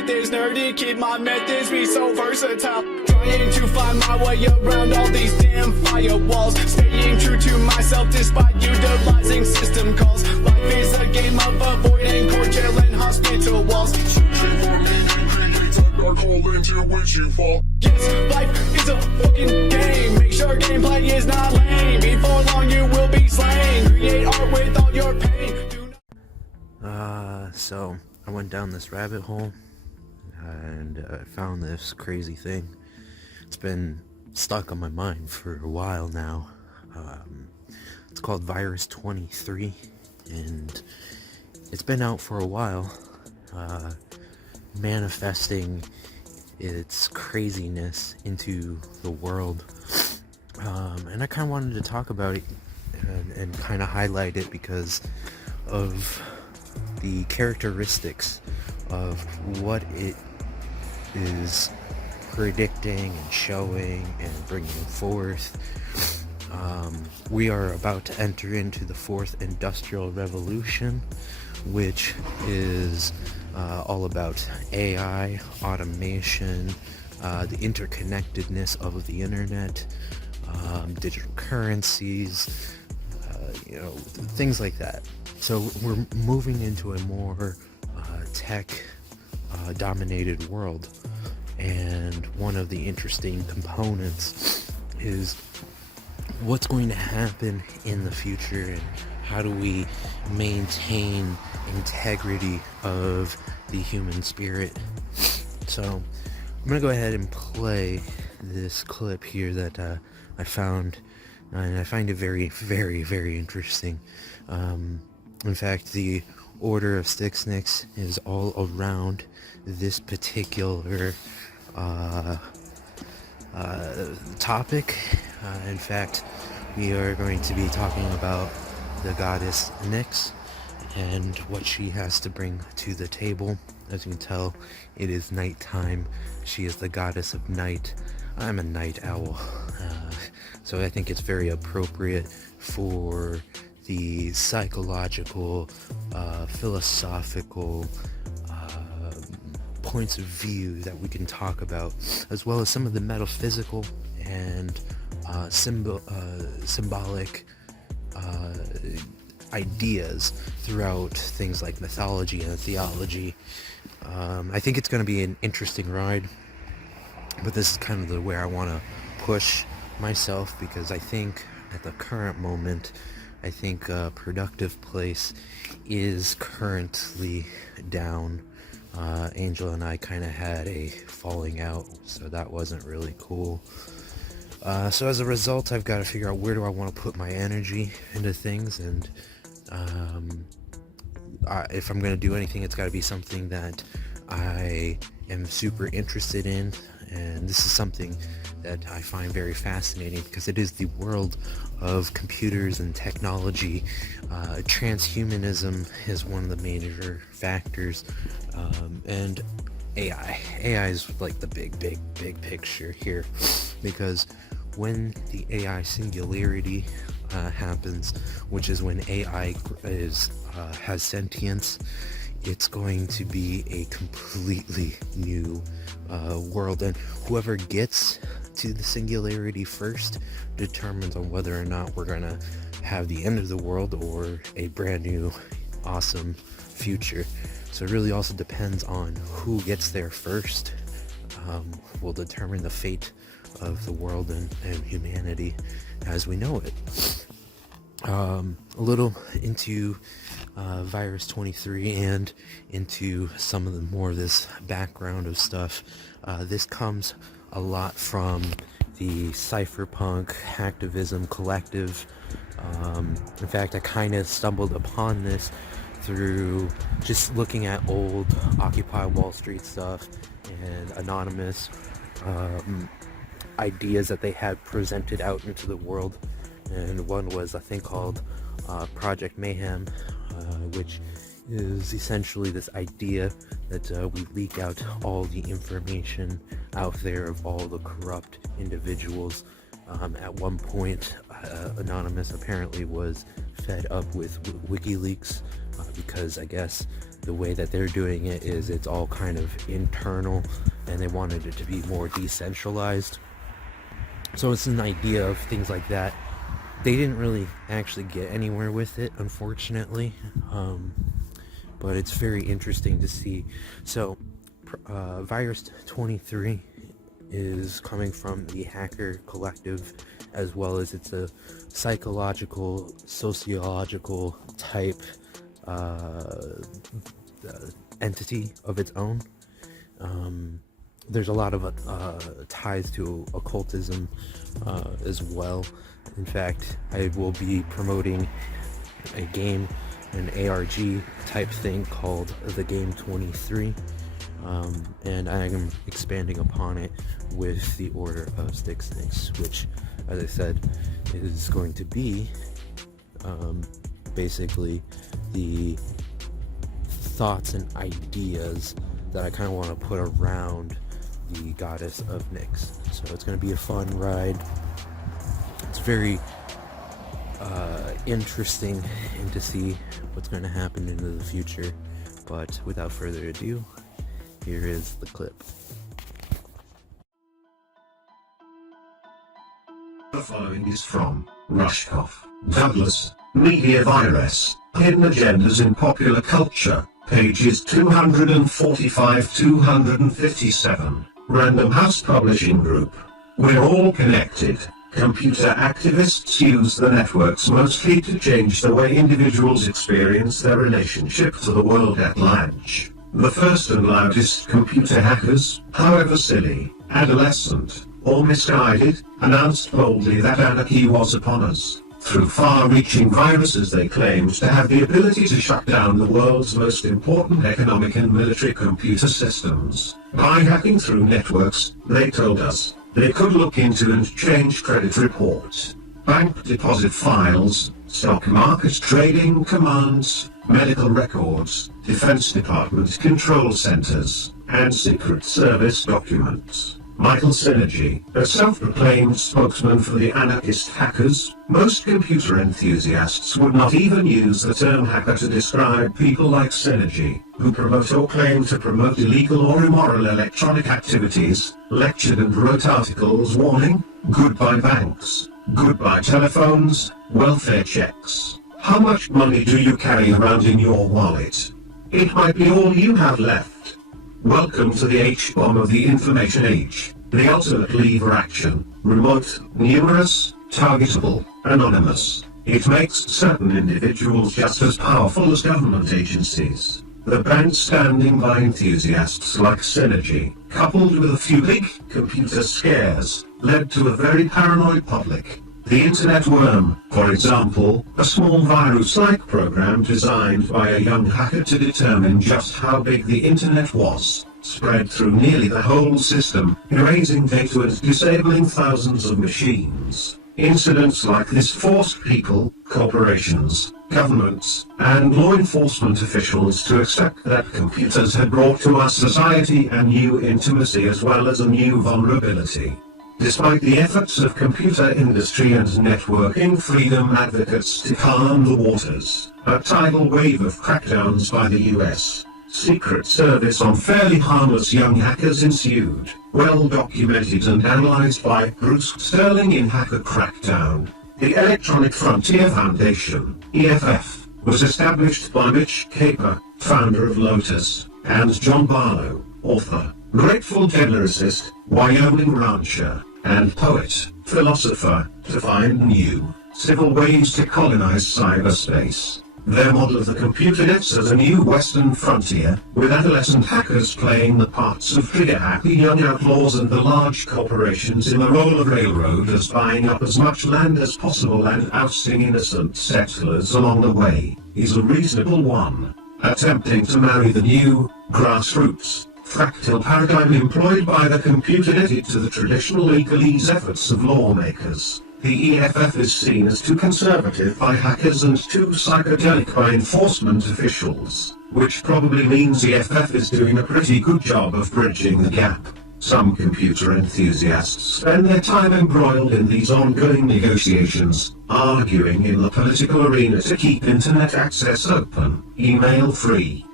with this nerdy, keep my methods be so versatile. Trying to find my way around all these damn firewalls. Staying true to myself despite utilizing system calls. Life is a game of avoiding court, jail, and hospital walls. Searching for meaning, create a dark hole into which you fall. Yes, life is a fucking game. Make sure gameplay is not lame. Before long you will be slain. Create art with all your pain. So I went down this rabbit hole and found this crazy thing. It's been stuck on my mind for a while now. It's called Virus 23, and it's been out for a while, manifesting its craziness into the world. And I kind of wanted to talk about it and kind of highlight it because of the characteristics of what it is predicting and showing and bringing forth. We are about to enter into the fourth industrial revolution, which is all about AI, automation, the interconnectedness of the internet, digital currencies, things like that. So we're moving into a more tech dominated world, and one of the interesting components is what's going to happen in the future and how do we maintain integrity of the human spirit. So I'm gonna go ahead and play this clip here that I found, and I find it very, very, very interesting. In fact, the order of Sticksnicks is all around this particular topic. In fact, we are going to be talking about the goddess Nyx and what she has to bring to the table. As you can tell, it is nighttime. She is the goddess of night. I'm a night owl, so I think it's very appropriate for the psychological, philosophical points of view that we can talk about, as well as some of the metaphysical and symbolic ideas throughout things like mythology and theology. I think it's going to be an interesting ride, but this is kind of the way I want to push myself, because I think at the current moment, I think productive place is currently down. Angel and I kind of had a falling out, so that wasn't really cool. So as a result, I've got to figure out where do I want to put my energy into things, and if I'm going to do anything, it's got to be something that I am super interested in, and this is something that I find very fascinating because it is the world of computers and technology. Transhumanism is one of the major factors, and AI is like the big picture here, because when the AI singularity happens, which is when AI has sentience, it's going to be a completely new world, and whoever gets to the singularity first determines on whether or not we're gonna have the end of the world or a brand new awesome future. So it really also depends on who gets there first, will determine the fate of the world and humanity as we know it. A little into Virus 23 and into some of the more of this background of stuff. This comes a lot from the cypherpunk hacktivism collective. In fact, I kind of stumbled upon this through just looking at old Occupy Wall Street stuff and anonymous ideas that they had presented out into the world. And one was a thing called Project Mayhem, which is essentially this idea that we leak out all the information out there of all the corrupt individuals. At one point, Anonymous apparently was fed up with WikiLeaks because I guess the way that they're doing it is it's all kind of internal, and they wanted it to be more decentralized. So it's an idea of things like that. They didn't really actually get anywhere with it, unfortunately, but it's very interesting to see. So Virus 23 is coming from the Hacker Collective, as well as it's a psychological, sociological type entity of its own. There's a lot of ties to occultism as well. In fact, I will be promoting a game, an ARG type thing called The Game 23, and I am expanding upon it with the Order of Styxnix, which, as I said, is going to be basically the thoughts and ideas that I kind of want to put around the goddess of Nyx. So it's going to be a fun ride. It's very interesting and to see what's going to happen into the future. But without further ado, here is the clip. The following is from Rushkoff, Douglas, Media Virus, Hidden Agendas in Popular Culture, pages 245-257, Random House Publishing Group. We're all connected. Computer activists use the networks mostly to change the way individuals experience their relationship to the world at large. The first and loudest computer hackers, however silly, adolescent, or misguided, announced boldly that anarchy was upon us. Through far-reaching viruses they claimed to have the ability to shut down the world's most important economic and military computer systems. By hacking through networks, they told us, they could look into and change credit reports, bank deposit files, stock market trading commands, medical records, Defense Department control centers, and Secret Service documents. Michael Synergy, a self-proclaimed spokesman for the anarchist hackers, most computer enthusiasts would not even use the term hacker to describe people like Synergy, who promote or claim to promote illegal or immoral electronic activities, lectured and wrote articles warning, goodbye banks, goodbye telephones, welfare checks. How much money do you carry around in your wallet? It might be all you have left. Welcome to the H-bomb of the information age, the ultimate lever action, remote, numerous, targetable, anonymous. It makes certain individuals just as powerful as government agencies. The band standing by enthusiasts like Synergy, coupled with a few big computer scares, led to a very paranoid public. The Internet Worm, for example, a small virus-like program designed by a young hacker to determine just how big the Internet was, spread through nearly the whole system, erasing data and disabling thousands of machines. Incidents like this forced people, corporations, governments, and law enforcement officials to accept that computers had brought to our society a new intimacy as well as a new vulnerability. Despite the efforts of computer industry and networking freedom advocates to calm the waters, a tidal wave of crackdowns by the US Secret Service on fairly harmless young hackers ensued, well documented and analyzed by Bruce Sterling in Hacker Crackdown. The Electronic Frontier Foundation, EFF, was established by Mitch Caper, founder of Lotus, and John Barlow, author, Grateful Dead lyricist, Wyoming rancher, and poet, philosopher, to find new, civil ways to colonize cyberspace. Their model of the computer nets as a new western frontier, with adolescent hackers playing the parts of trigger-happy young outlaws and the large corporations in the role of railroaders buying up as much land as possible and ousting innocent settlers along the way, is a reasonable one. Attempting to marry the new, grassroots, fractal paradigm employed by the computer netted to the traditional legalese efforts of lawmakers. The EFF is seen as too conservative by hackers and too psychedelic by enforcement officials, which probably means EFF is doing a pretty good job of bridging the gap. Some computer enthusiasts spend their time embroiled in these ongoing negotiations, arguing in the political arena to keep internet access open, email free,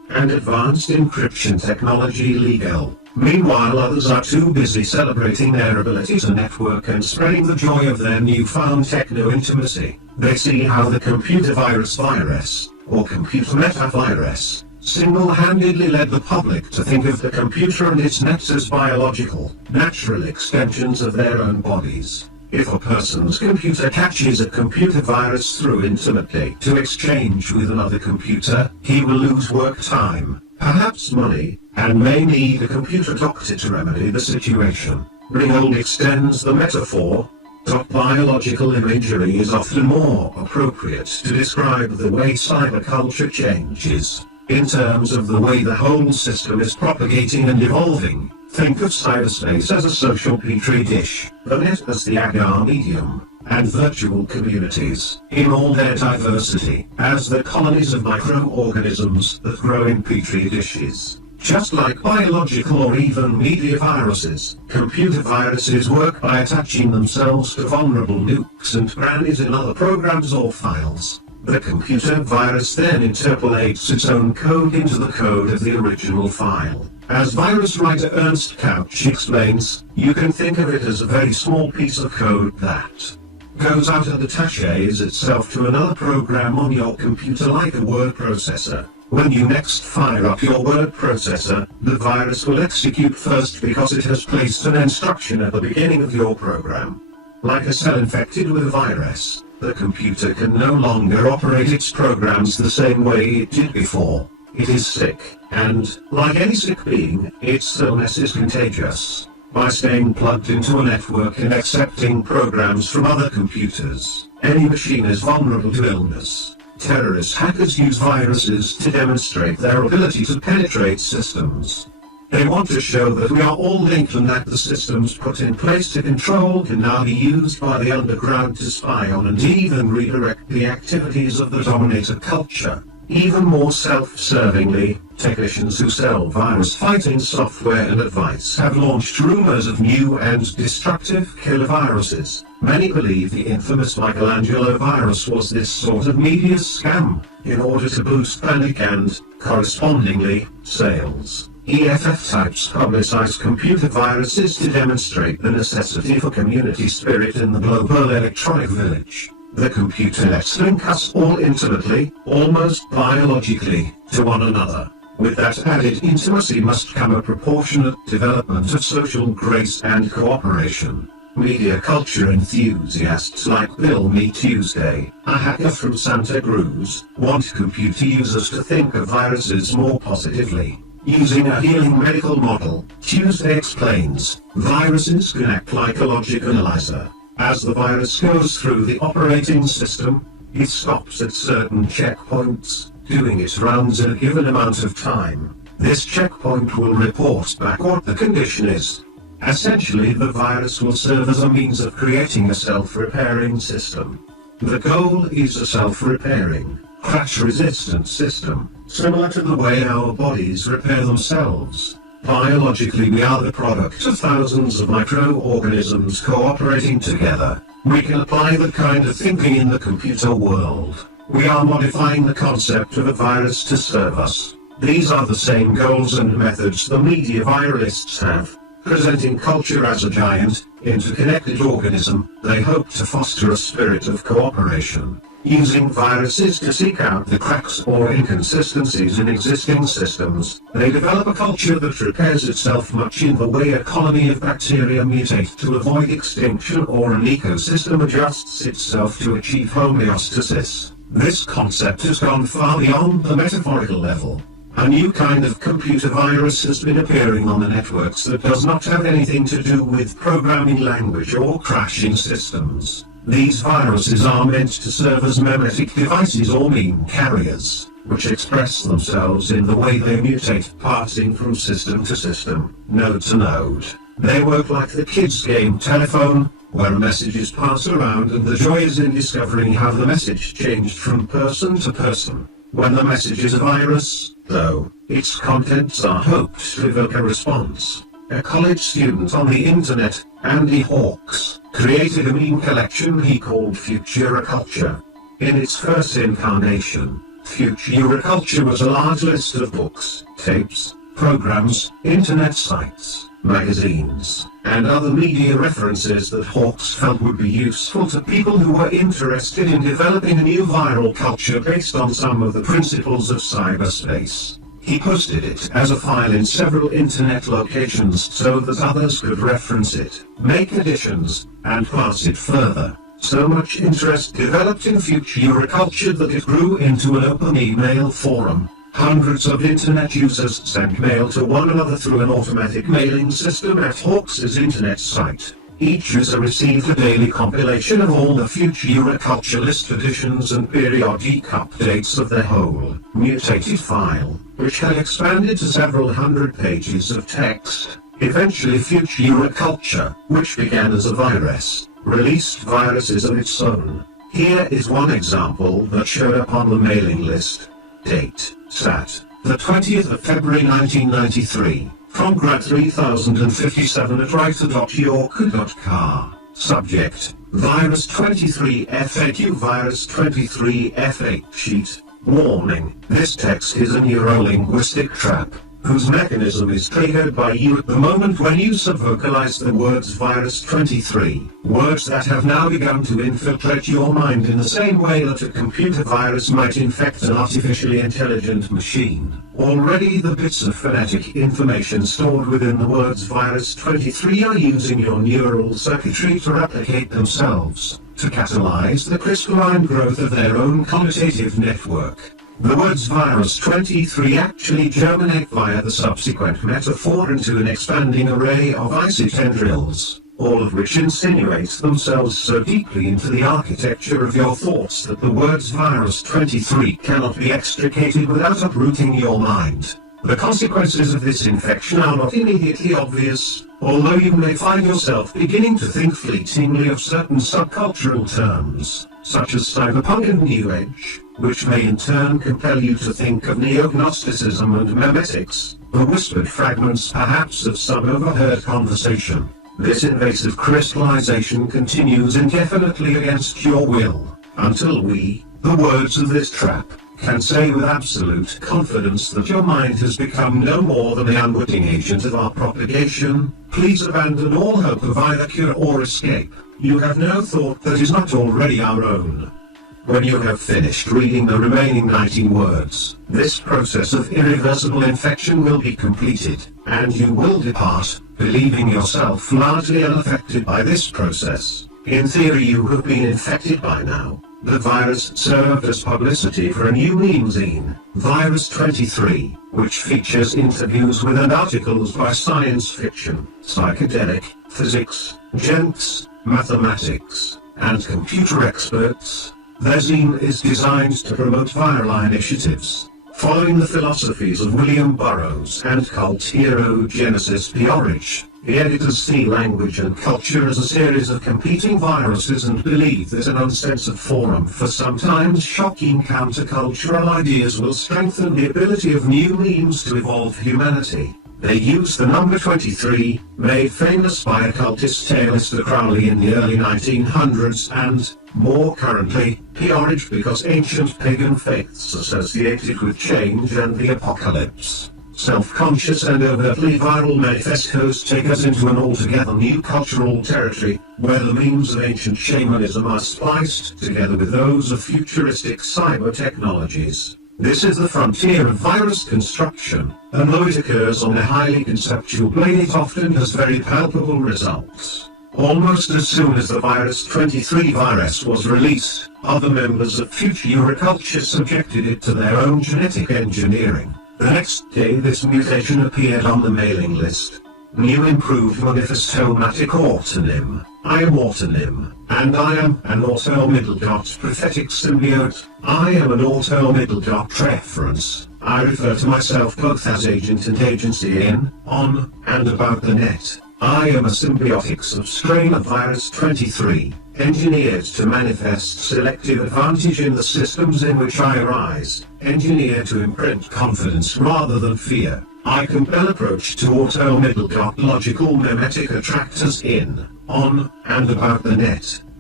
and advanced encryption technology legal. Meanwhile, others are too busy celebrating their ability to network and spreading the joy of their newfound techno-intimacy. They see how the computer virus, or computer metavirus, single-handedly led the public to think of the computer and its nets as biological, natural extensions of their own bodies. If a person's computer catches a computer virus through intimate data exchange with another computer, he will lose work time, perhaps money, and may need a computer doctor to remedy the situation. Ringgold extends the metaphor. Biological imagery is often more appropriate to describe the way cyberculture changes. In terms of the way the whole system is propagating and evolving, think of cyberspace as a social petri dish, the net as the agar medium, and virtual communities, in all their diversity, as the colonies of microorganisms that grow in petri dishes. Just like biological or even media viruses, computer viruses work by attaching themselves to vulnerable nukes and crannies in other programs or files. The computer virus then interpolates its own code into the code of the original file. As virus writer Ernst Couch explains, you can think of it as a very small piece of code that goes out and attaches itself to another program on your computer like a word processor. When you next fire up your word processor, the virus will execute first because it has placed an instruction at the beginning of your program. Like a cell infected with a virus, the computer can no longer operate its programs the same way it did before. It is sick, and, like any sick being, its illness is contagious. By staying plugged into a network and accepting programs from other computers, any machine is vulnerable to illness. Terrorist hackers use viruses to demonstrate their ability to penetrate systems. They want to show that we are all linked and that the systems put in place to control can now be used by the underground to spy on and even redirect the activities of the dominator culture. Even more self-servingly, technicians who sell virus-fighting software and advice have launched rumors of new and destructive killer viruses. Many believe the infamous Michelangelo virus was this sort of media scam, in order to boost panic and, correspondingly, sales. EFF types publicize computer viruses to demonstrate the necessity for community spirit in the global electronic village. The computer nets link us all intimately, almost biologically, to one another. With that added intimacy must come a proportionate development of social grace and cooperation. Media culture enthusiasts like Bill Me Tuesday, a hacker from Santa Cruz, want computer users to think of viruses more positively. Using a healing medical model, Tuesday explains, viruses can act like a logic analyzer. As the virus goes through the operating system, it stops at certain checkpoints, doing its rounds in a given amount of time. This checkpoint will report back what the condition is. Essentially, the virus will serve as a means of creating a self-repairing system. The goal is a self-repairing, crash-resistant system, similar to the way our bodies repair themselves. Biologically, we are the product of thousands of microorganisms cooperating together. We can apply that kind of thinking in the computer world. We are modifying the concept of a virus to serve us. These are the same goals and methods the media viralists have. Presenting culture as a giant, interconnected organism, they hope to foster a spirit of cooperation. Using viruses to seek out the cracks or inconsistencies in existing systems, they develop a culture that repairs itself much in the way a colony of bacteria mutate to avoid extinction or an ecosystem adjusts itself to achieve homeostasis. This concept has gone far beyond the metaphorical level. A new kind of computer virus has been appearing on the networks that does not have anything to do with programming language or crashing systems. These viruses are meant to serve as memetic devices or meme carriers, which express themselves in the way they mutate, passing from system to system, node to node. They work like the kids' game telephone, where a message is passed around and the joy is in discovering how the message changed from person to person. When the message is a virus, though, its contents are hoped to evoke a response. A college student on the internet, Andy Hawks, created a meme collection he called Future Culture. In its first incarnation, Future culture was a large list of books, tapes, programs, internet sites, magazines, and other media references that Hawkes felt would be useful to people who were interested in developing a new viral culture based on some of the principles of cyberspace. He posted it as a file in several internet locations so that others could reference it, make additions, and pass it further. So much interest developed in future culture that it grew into an open email forum. Hundreds of internet users sent mail to one another through an automatic mailing system at Hawkes' internet site. Each user received a daily compilation of all the future culture list editions and periodic updates of their whole, mutated file, which had expanded to several hundred pages of text. Eventually future culture, which began as a virus, released viruses of its own. Here is one example that showed up on the mailing list. Date, Sat, the 20th of February 1993, from Grad 3057 at writer.york.car. Subject, Virus 23 FAQ Virus 23 F8 Sheet. Warning, this text is a neurolinguistic trap, whose mechanism is triggered by you at the moment when you subvocalize the words Virus 23, words that have now begun to infiltrate your mind in the same way that a computer virus might infect an artificially intelligent machine. Already the bits of phonetic information stored within the words Virus 23 are using your neural circuitry to replicate themselves, to catalyze the crystalline growth of their own commutative network. The words Virus 23 actually germinate via the subsequent metaphor into an expanding array of icy tendrils, all of which insinuate themselves so deeply into the architecture of your thoughts that the words Virus 23 cannot be extricated without uprooting your mind. The consequences of this infection are not immediately obvious, although you may find yourself beginning to think fleetingly of certain subcultural terms, such as cyberpunk and New Age, which may in turn compel you to think of neo-Gnosticism and memetics, the whispered fragments perhaps of some overheard conversation. This invasive crystallization continues indefinitely against your will, until we, the words of this trap, can say with absolute confidence that your mind has become no more than the unwitting agent of our propagation. Please abandon all hope of either cure or escape. You have no thought that is not already our own. When you have finished reading the remaining 19 words, this process of irreversible infection will be completed, and you will depart, believing yourself largely unaffected by this process. In theory you have been infected by now. The virus served as publicity for a new meme zine, Virus 23, which features interviews with and articles by science fiction, psychedelic, physics, genetics, mathematics, and computer experts. Their zine is designed to promote viral initiatives, following the philosophies of William Burroughs and cult hero Genesis P-Orridge. The editors see language and culture as a series of competing viruses and believe that an uncensored forum for sometimes shocking countercultural ideas will strengthen the ability of new memes to evolve humanity. They use the number 23, made famous by occultist Aleister Crowley in the early 1900s and, more currently, P-Orridge because ancient pagan faiths associated with change and the apocalypse. Self-conscious and overtly viral manifestos take us into an altogether new cultural territory, where the memes of ancient shamanism are spliced together with those of futuristic cyber technologies. This is the frontier of virus construction, and though it occurs on a highly conceptual plane, it often has very palpable results. Almost as soon as the Virus 23 virus was released, other members of future culture subjected it to their own genetic engineering. The next day this mutation appeared on the mailing list. New improved manifestomatic autonym. I am autonym, and I am an auto-middle-dot prophetic symbiote. I am an auto-middle-dot reference. I refer to myself both as agent and agency in, on, and about the net. I am a symbiotic substrain of Virus 23, engineered to manifest selective advantage in the systems in which I arise, engineered to imprint confidence rather than fear. I compel approach to auto-middle-dot logical memetic attractors in, on, and about the net.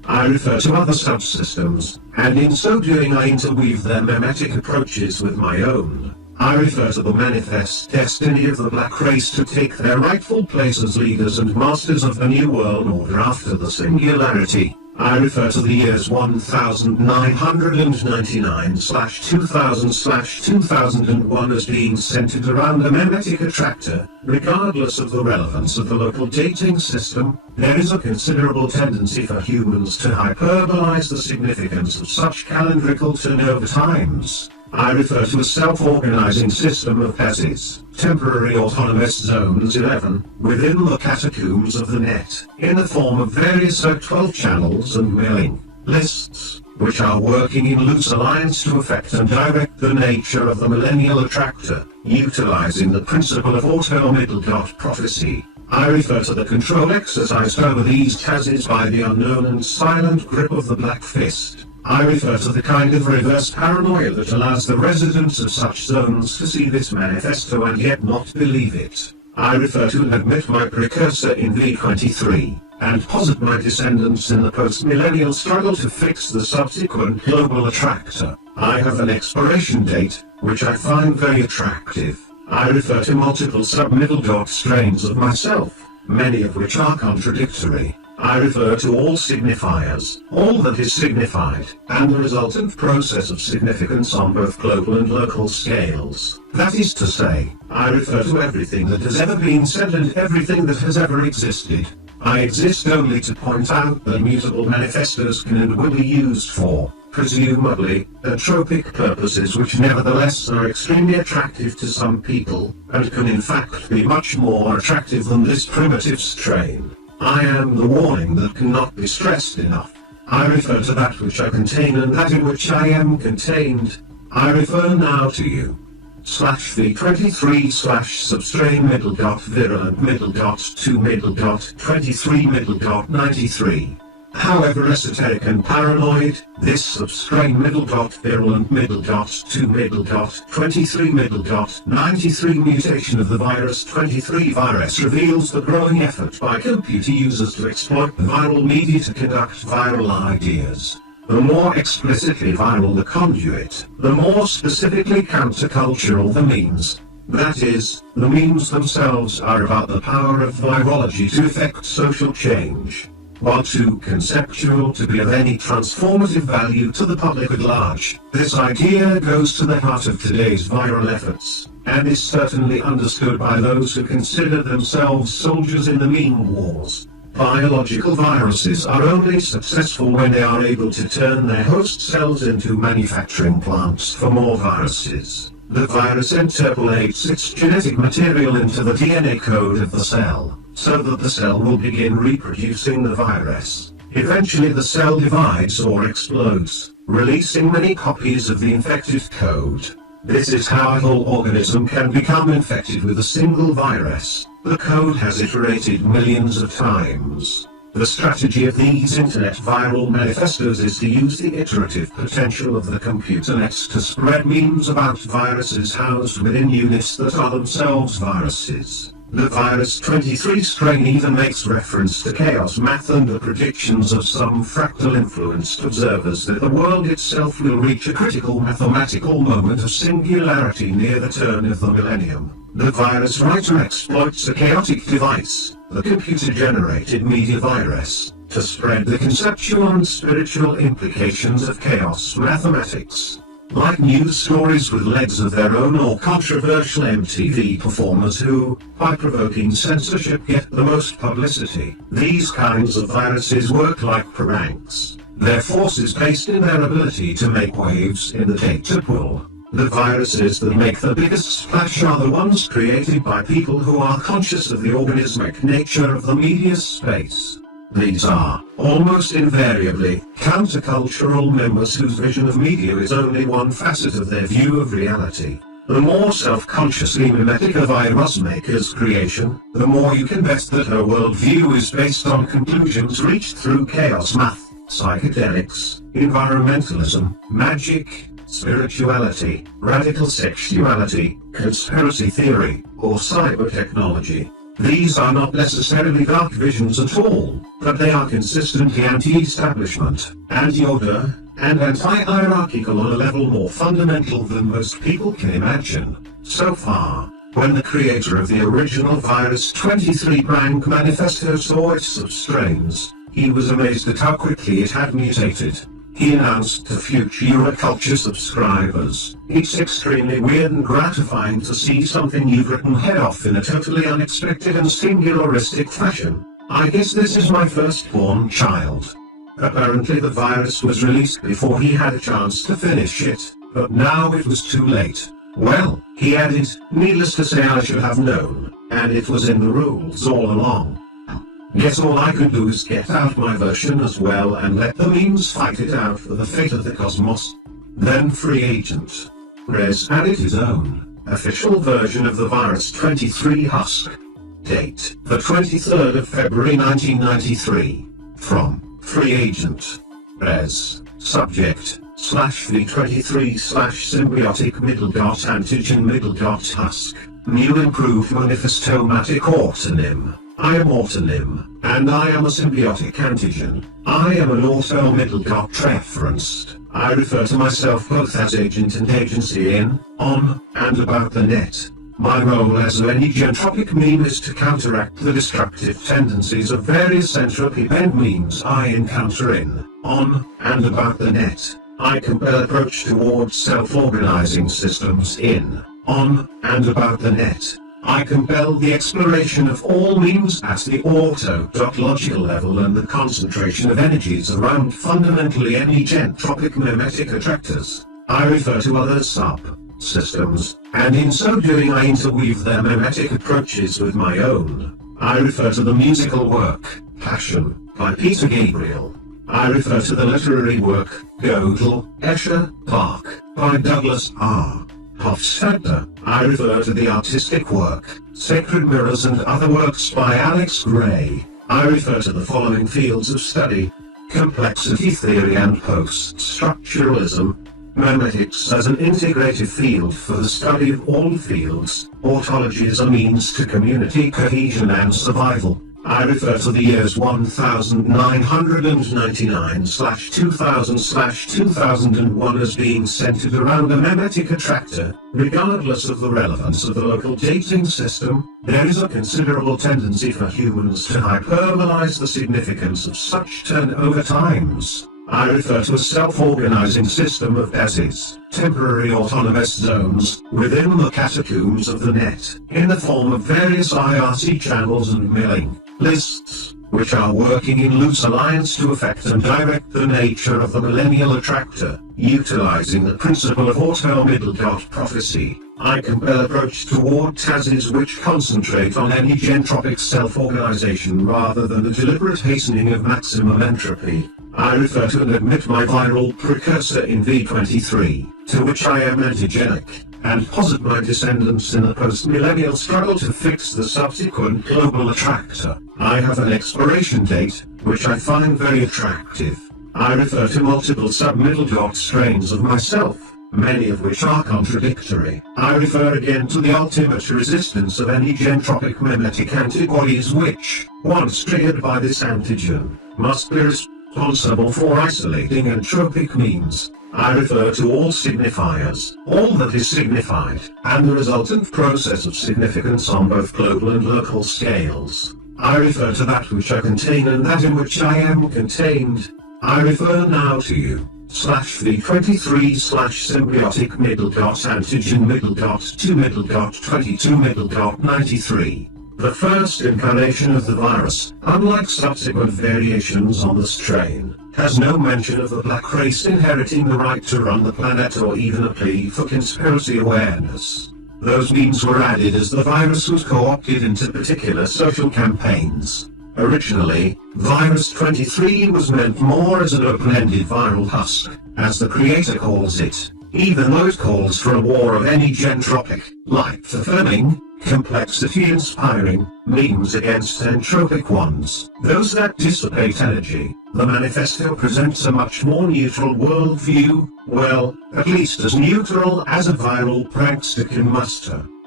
I refer to other subsystems, and in so doing I interweave their memetic approaches with my own. I refer to the manifest destiny of the black race to take their rightful place as leaders and masters of the New World Order after the Singularity. I refer to the years 1999/2000/2001 as being centered around a memetic attractor. Regardless of the relevance of the local dating system, there is a considerable tendency for humans to hyperbolize the significance of such calendrical turnover times. I refer to a self-organizing system of PEZs, temporary autonomous zones 11, within the catacombs of the net, in the form of various 12 channels and mailing lists, which are working in loose alliance to affect and direct the nature of the millennial attractor, utilizing the principle of auto-middle-dot prophecy. I refer to the control exercised over these PEZs by the unknown and silent grip of the Black Fist. I refer to the kind of reverse paranoia that allows the residents of such zones to see this manifesto and yet not believe it. I refer to and admit my precursor in V23, and posit my descendants in the post-millennial struggle to fix the subsequent global attractor. I have an expiration date, which I find very attractive. I refer to multiple sub-middle-dot strains of myself, many of which are contradictory. I refer to all signifiers, all that is signified, and the resultant process of significance on both global and local scales. That is to say, I refer to everything that has ever been said and everything that has ever existed. I exist only to point out that mutable manifestos can and will be used for, presumably, atropic purposes which nevertheless are extremely attractive to some people, and can in fact be much more attractive than this primitive strain. I am the warning that cannot be stressed enough. I refer to that which I contain and that in which I am contained. I refer now to you. /V23/substrain-2-23-93. However esoteric and paranoid, this substrain-2-23-93 mutation of the virus 23 virus reveals the growing effort by computer users to exploit the viral media to conduct viral ideas. The more explicitly viral the conduit, the more specifically countercultural the memes. That is, the memes themselves are about the power of virology to effect social change. While too conceptual to be of any transformative value to the public at large, this idea goes to the heart of today's viral efforts, and is certainly understood by those who consider themselves soldiers in the meme wars. Biological viruses are only successful when they are able to turn their host cells into manufacturing plants for more viruses. The virus interpolates its genetic material into the DNA code of the cell, so that the cell will begin reproducing the virus. Eventually the cell divides or explodes, releasing many copies of the infected code. This is how a whole organism can become infected with a single virus. The code has iterated millions of times. The strategy of these internet viral manifestos is to use the iterative potential of the computer net to spread memes about viruses housed within units that are themselves viruses. The virus 23 strain even makes reference to chaos math and the predictions of some fractal-influenced observers that the world itself will reach a critical mathematical moment of singularity near the turn of the millennium. The virus writer exploits a chaotic device, the computer-generated media virus, to spread the conceptual and spiritual implications of chaos mathematics. Like news stories with legs of their own or controversial MTV performers who, by provoking censorship, get the most publicity, these kinds of viruses work like pranks. Their force is based in their ability to make waves in the data pool. The viruses that make the biggest splash are the ones created by people who are conscious of the organismic nature of the media space. These are, almost invariably, countercultural members whose vision of media is only one facet of their view of reality. The more self-consciously mimetic a virus maker's creation, the more you can bet that her worldview is based on conclusions reached through chaos math, psychedelics, environmentalism, magic, spirituality, radical sexuality, conspiracy theory, or cyber technology. These are not necessarily dark visions at all, but they are consistently anti-establishment, anti-order, and anti-hierarchical on a level more fundamental than most people can imagine. So far, when the creator of the original Virus 23 Blank Manifesto saw its substrains, he was amazed at how quickly it had mutated. He announced to future Euroculture subscribers, "It's extremely weird and gratifying to see something you've written head off in a totally unexpected and singularistic fashion. I guess this is my firstborn child." Apparently the virus was released before he had a chance to finish it, but now it was too late. "Well," he added, "needless to say I should have known, and it was in the rules all along. Guess all I could do is get out my version as well and let the memes fight it out for the fate of the cosmos." Then Free Agent Rez added his own official version of the Virus 23 husk. Date: the 23rd of February 1993. From Free Agent Rez. Subject /V23/symbiotic /antigen husk. New improved manifestomatic autonym. I am autonym, and I am a symbiotic antigen. I am an auto referenced. I refer to myself both as agent and agency in, on, and about the net. My role as an entropic meme is to counteract the destructive tendencies of various entropy-bend memes I encounter in, on, and about the net. I compel approach towards self-organizing systems in, on, and about the net. I compel the exploration of all memes at the auto.logical level and the concentration of energies around fundamentally entropic memetic attractors. I refer to other sub-systems, and in so doing I interweave their memetic approaches with my own. I refer to the musical work, Passion, by Peter Gabriel. I refer to the literary work, Gödel, Escher, Bach, by Douglas R. Hofstadter. I refer to the artistic work, Sacred Mirrors and other works by Alex Gray. I refer to the following fields of study: complexity theory and post-structuralism, memetics as an integrative field for the study of all fields, autology as a means to community cohesion and survival. I refer to the years 1999/2000/2001 as being centered around a memetic attractor. Regardless of the relevance of the local dating system, there is a considerable tendency for humans to hyperbolize the significance of such turnover times. I refer to a self-organizing system of DASes, temporary autonomous zones, within the catacombs of the net, in the form of various IRC channels and mailing lists, which are working in loose alliance to affect and direct the nature of the millennial attractor, utilizing the principle of auto-prophecy. I compel approach toward TASes which concentrate on entropic self-organization rather than the deliberate hastening of maximum entropy. I refer to and admit my viral precursor in V23, to which I am antigenic, and posit my descendants in the post-millennial struggle to fix the subsequent global attractor. I have an expiration date, which I find very attractive. I refer to multiple sub-middle strains of myself, many of which are contradictory. I refer again to the ultimate resistance of entropic memetic antibodies which, once triggered by this antigen, must be responsible for isolating entropic memes. I refer to all signifiers, all that is signified, and the resultant process of significance on both global and local scales. I refer to that which I contain and that in which I am contained. I refer now to you, /V23/symbiotic antigen 2 the first incarnation of the virus, unlike subsequent variations on the strain, has no mention of the black race inheriting the right to run the planet or even a plea for conspiracy awareness. Those memes were added as the virus was co-opted into particular social campaigns. Originally, Virus 23 was meant more as an open-ended viral husk, as the creator calls it, even though it calls for a war of entropic, life-affirming, complexity-inspiring memes against entropic ones, those that dissipate energy. The manifesto presents a much more neutral worldview, well, at least as neutral as a viral prankster can muster.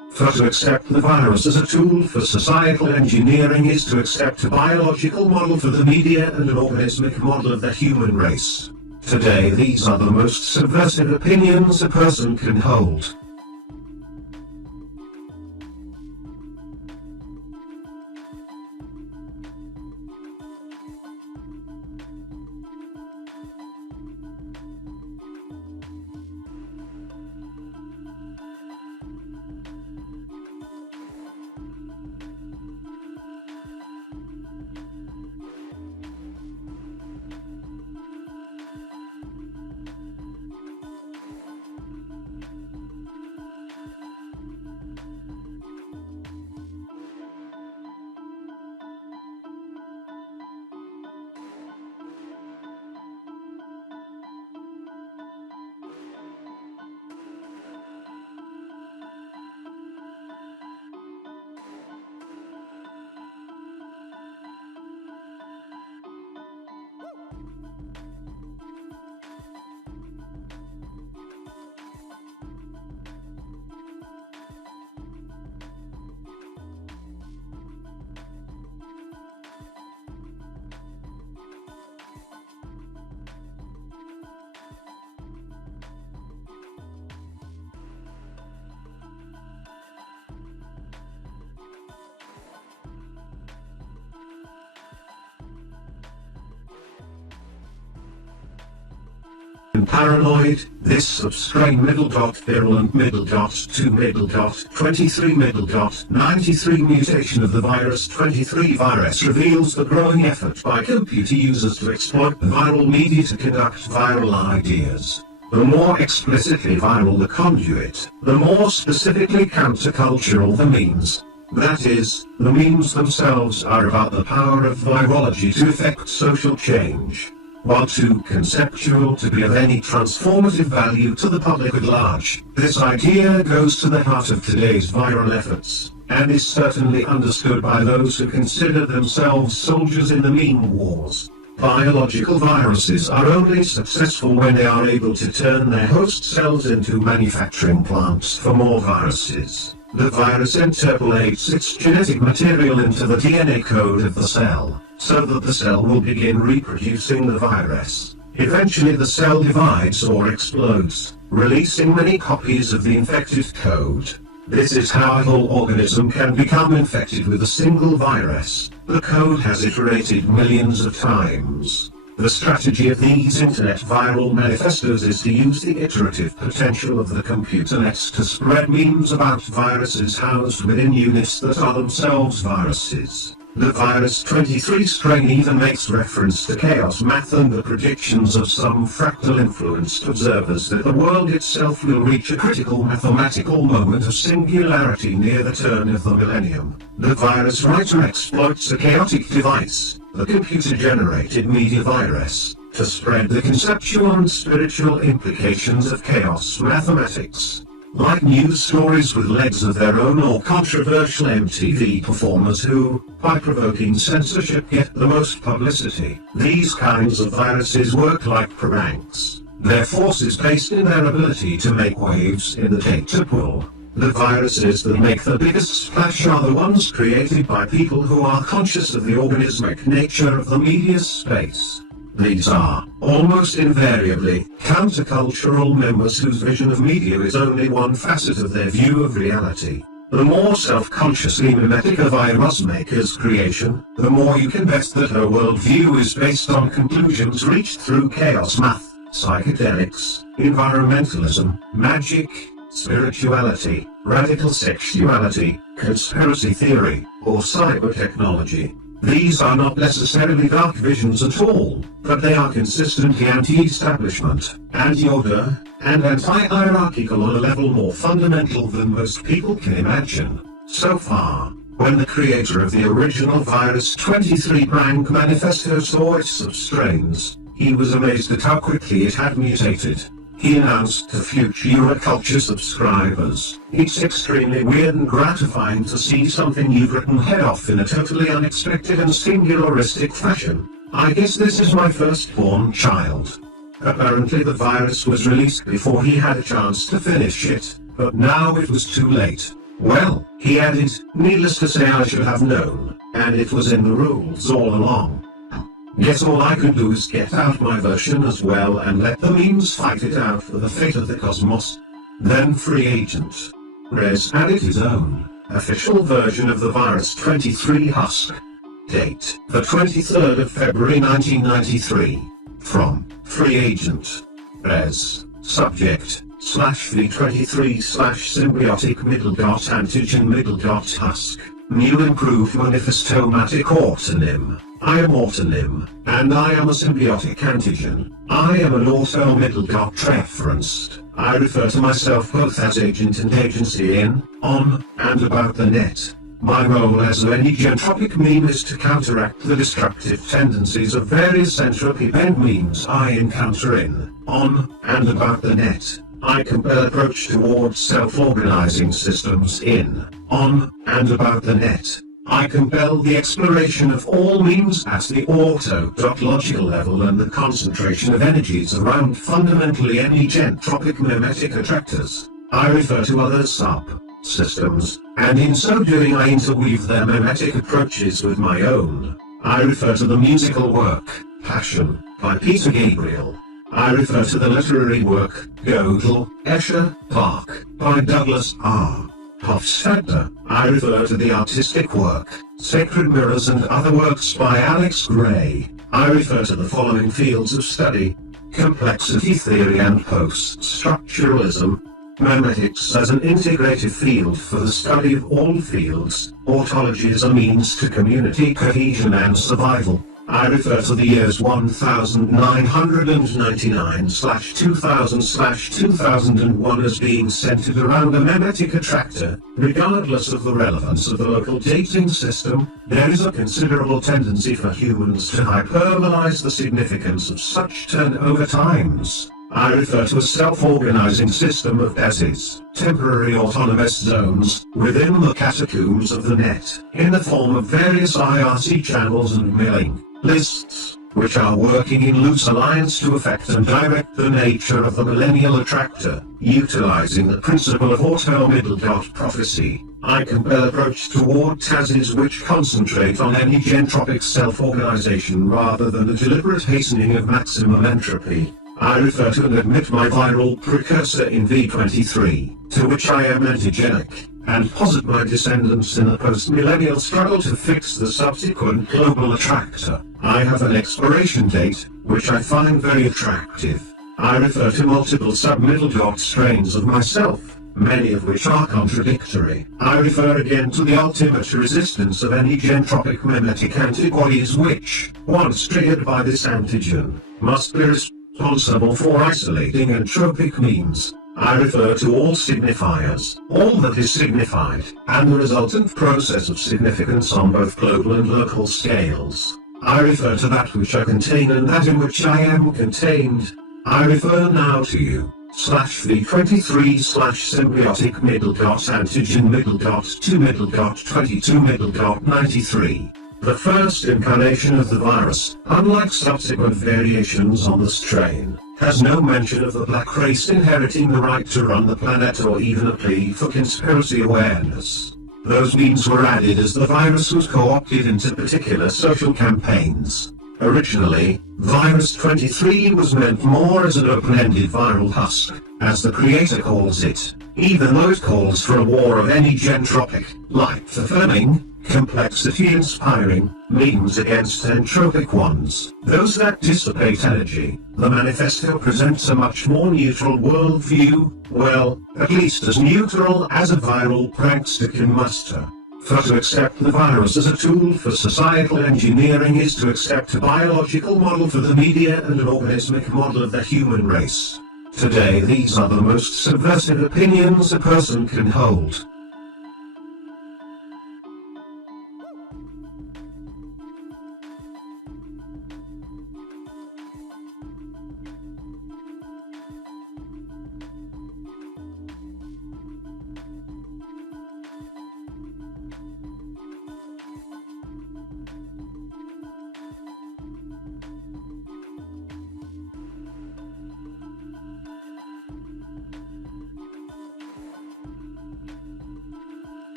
For to accept the virus as a tool for societal engineering is to accept a biological model for the media and an organismic model of the human race. Today these are the most subversive opinions a person can hold. Paranoid, this substrain virulent 2 23 93 mutation of the virus 23 virus reveals the growing effort by computer users to exploit the viral media to conduct viral ideas. The more explicitly viral the conduit, the more specifically countercultural the memes. That is, the memes themselves are about the power of virology to effect social change. While too conceptual to be of any transformative value to the public at large, this idea goes to the heart of today's viral efforts, and is certainly understood by those who consider themselves soldiers in the meme wars. Biological viruses are only successful when they are able to turn their host cells into manufacturing plants for more viruses. The virus interpolates its genetic material into the DNA code of the cell, so that the cell will begin reproducing the virus. Eventually the cell divides or explodes, releasing many copies of the infected code. This is how a whole organism can become infected with a single virus. The code has iterated millions of times. The strategy of these internet viral manifestos is to use the iterative potential of the computer net to spread memes about viruses housed within units that are themselves viruses. The virus 23 strain even makes reference to chaos math and the predictions of some fractal-influenced observers that the world itself will reach a critical mathematical moment of singularity near the turn of the millennium. The virus writer exploits a chaotic device, the computer-generated media virus, to spread the conceptual and spiritual implications of chaos mathematics. Like news stories with legs of their own or controversial MTV performers who, by provoking censorship, get the most publicity. These kinds of viruses work like pranks. Their force is based in their ability to make waves in the data pool. The viruses that make the biggest splash are the ones created by people who are conscious of the organismic nature of the media space. These are, almost invariably, countercultural members whose vision of media is only one facet of their view of reality. The more self-consciously mimetic a virus maker's creation, the more you can bet that her worldview is based on conclusions reached through chaos math, psychedelics, environmentalism, magic, spirituality, radical sexuality, conspiracy theory, or cyber technology. These are not necessarily dark visions at all, but they are consistently anti-establishment, anti-order, and anti-hierarchical on a level more fundamental than most people can imagine. So far, when the creator of the original Virus 23 Blank Manifesto saw its substrains, he was amazed at how quickly it had mutated. He announced to future Euroculture subscribers, "It's extremely weird and gratifying to see something you've written head off in a totally unexpected and singularistic fashion. I guess this is my firstborn child." Apparently the virus was released before he had a chance to finish it, but now it was too late. Well, he added, needless to say I should have known, and it was in the rules all along. Guess all I could do is get out my version as well and let the memes fight it out for the fate of the cosmos. Then Free Agent Rez added his own official version of the Virus 23 husk. Date, the 23rd of February 1993. From Free Agent Rez. Subject, /V23 /symbiotic middle dot antigen middle dot husk. New improved manifestomatic autonym. I am autonym, and I am a symbiotic antigen. I am an auto middle dot referenced. I refer to myself both as agent and agency in, on, and about the net. My role as any gentropic meme is to counteract the destructive tendencies of various entropy-bent memes I encounter in, on, and about the net. I compel approach towards self-organizing systems in, on, and about the net. I compel the exploration of all memes at the auto-logical level and the concentration of energies around fundamentally any gentropic mimetic attractors. I refer to other sub-systems, and in so doing I interweave their mimetic approaches with my own. I refer to the musical work, Passion, by Peter Gabriel. I refer to the literary work, Gödel, Escher, Park, by Douglas R. Hofstadter. I refer to the artistic work, Sacred Mirrors and other works by Alex Gray. I refer to the following fields of study: complexity theory and post-structuralism, memetics as an integrative field for the study of all fields, autology as a means to community cohesion and survival. I refer to the years 1999/2000/2001 as being centered around a memetic attractor. Regardless of the relevance of the local dating system, there is a considerable tendency for humans to hyperbolize the significance of such turnover times. I refer to a self-organizing system of DASes, temporary autonomous zones, within the catacombs of the net, in the form of various IRC channels and mailing lists, which are working in loose alliance to affect and direct the nature of the millennial attractor, utilizing the principle of auto-middle-dot prophecy. I compel approach toward TASes which concentrate on any gentropic self-organization rather than the deliberate hastening of maximum entropy. I refer to and admit my viral precursor in V23, to which I am antigenic, and posit my descendants in the post-millennial struggle to fix the subsequent global attractor. I have an expiration date, which I find very attractive. I refer to multiple sub-middle-dot strains of myself, many of which are contradictory. I refer again to the ultimate resistance of any gentropic mimetic antibodies which, once triggered by this antigen, must be responsible for isolating entropic memes. I refer to all signifiers, all that is signified, and the resultant process of significance on both global and local scales. I refer to that which I contain and that in which I am contained. I refer now to you, /V23 /symbiotic middle dot antigen middle dot 2 middle dot 22 middle dot 93. The first incarnation of the virus, unlike subsequent variations on the strain, has no mention of the black race inheriting the right to run the planet or even a plea for conspiracy awareness. Those memes were added as the virus was co-opted into particular social campaigns. Originally, Virus 23 was meant more as an open-ended viral husk, as the creator calls it, even though it calls for a war of any gentropic, life-affirming, complexity-inspiring memes against entropic ones, those that dissipate energy. The manifesto presents a much more neutral worldview, well, at least as neutral as a viral prankster can muster. For to accept the virus as a tool for societal engineering is to accept a biological model for the media and an organismic model of the human race. Today these are the most subversive opinions a person can hold.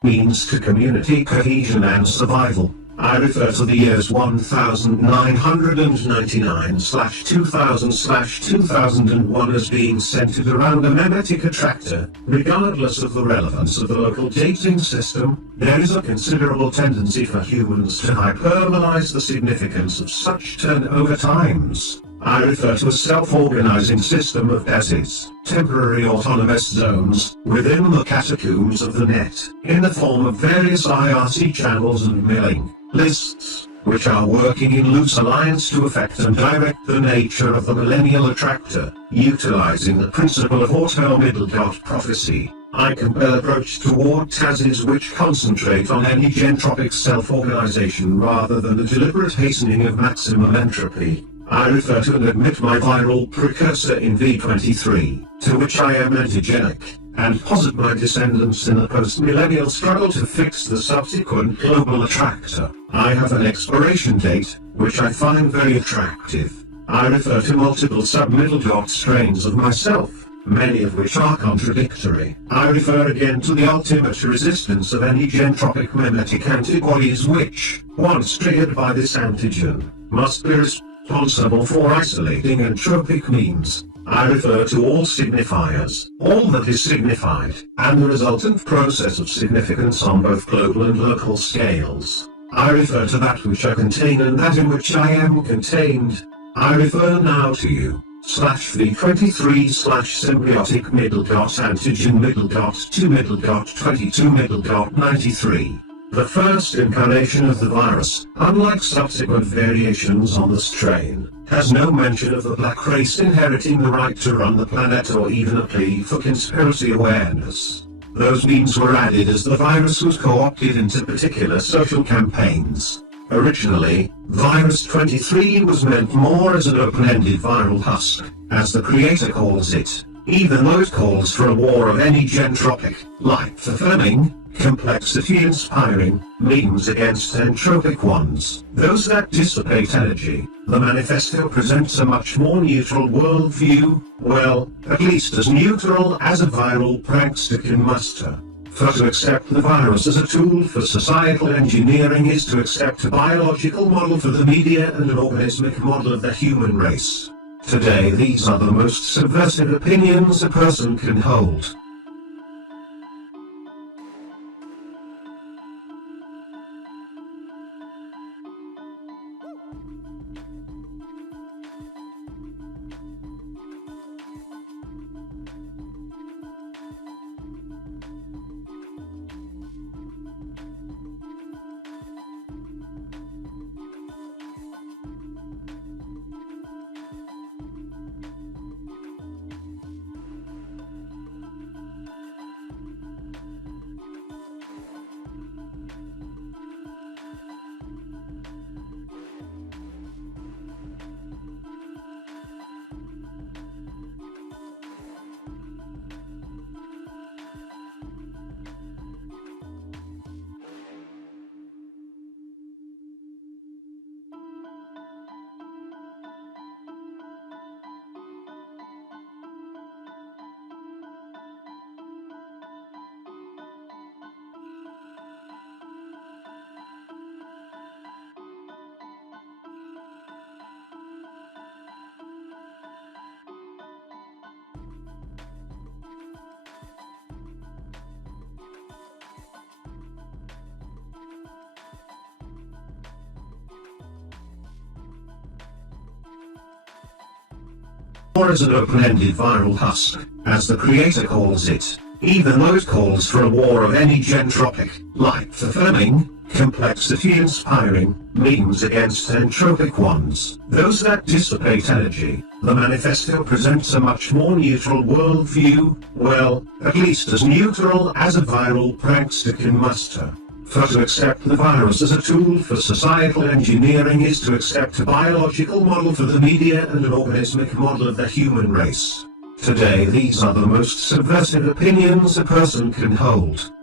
means to community cohesion and survival. I refer to the years 1999/2000/2001 as being centered around a memetic attractor. Regardless of the relevance of the local dating system, there is a considerable tendency for humans to hyperbolize the significance of such turnover times. I refer to a self-organizing system of DASes, temporary autonomous zones, within the catacombs of the net, in the form of various IRC channels and mailing lists, which are working in loose alliance to affect and direct the nature of the millennial attractor, utilizing the principle of auto-middle-dot prophecy. I compare approach toward TASes which concentrate on any gentropic self-organization rather than the deliberate hastening of maximum entropy. I refer to and admit my viral precursor in V23, to which I am antigenic, and posit my descendants in the post-millennial struggle to fix the subsequent global attractor. I have an expiration date, which I find very attractive. I refer to multiple sub-middle-dot strains of myself, many of which are contradictory. I refer again to the ultimate resistance of any gentropic memetic antibodies which, once triggered by this antigen, must be responsible for isolating entropic means. I refer to all signifiers, all that is signified, and the resultant process of significance on both global and local scales. I refer to that which I contain and that in which I am contained. I refer now to you, /V23/symbiotic middle-dot antigen middle-dot 2 middle-dot 22 middle-dot 93. The first incarnation of the virus, unlike subsequent variations on the strain, has no mention of the black race inheriting the right to run the planet or even a plea for conspiracy awareness. Those memes were added as the virus was co-opted into particular social campaigns. Originally, Virus 23 was meant more as an open-ended viral husk, as the creator calls it, even though it calls for a war of any gentropic, life-affirming, complexity-inspiring memes against entropic ones, those that dissipate energy. The manifesto presents a much more neutral worldview, well, at least as neutral as a viral prankster can muster. For to accept the virus as a tool for societal engineering is to accept a biological model for the media and an organismic model of the human race. Today these are the most subversive opinions a person can hold. Or as an open-ended viral husk, as the creator calls it, even though it calls for a war of any gentropic, life-affirming, complexity-inspiring memes against entropic ones, those that dissipate energy. The manifesto presents a much more neutral worldview, well, at least as neutral as a viral prankster can muster. For to accept the virus as a tool for societal engineering is to accept a biological model for the media and an organismic model of the human race. Today these are the most subversive opinions a person can hold.